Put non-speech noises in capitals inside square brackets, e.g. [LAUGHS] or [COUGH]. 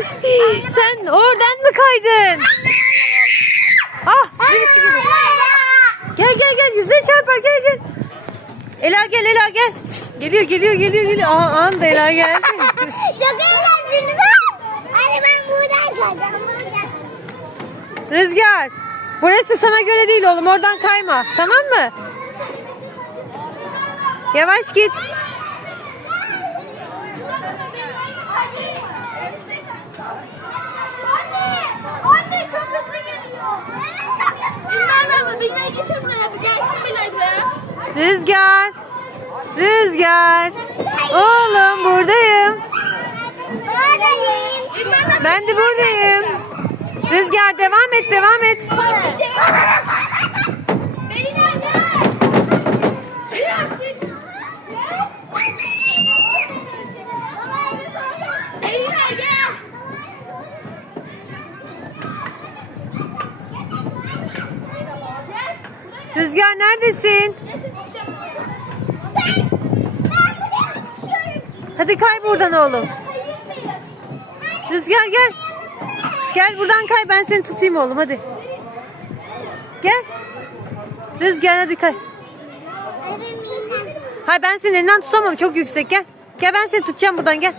kaymış. Sen oradan mı kaydın? Ah birisi geliyor. Gel gel gel yüzüne çarpar gel gel. Ela gel Ela gel. Geliyor geliyor geliyor geliyor. Aa anda Ela geldi. [LAUGHS] Çok eğlenceli. Anne ben buradan kayacağım. Rüzgar. Burası sana göre değil oğlum oradan kayma tamam mı? Yavaş git. Rüzgar. Rüzgar. Oğlum buradayım. Ben de buradayım. Rüzgar devam et devam et. Bir şey Hadi kay buradan oğlum. Rüzgar gel. Gel buradan kay ben seni tutayım oğlum hadi. Gel. Rüzgar hadi kay. Hay ben senin elinden tutamam çok yüksek gel. Gel ben seni tutacağım buradan gel.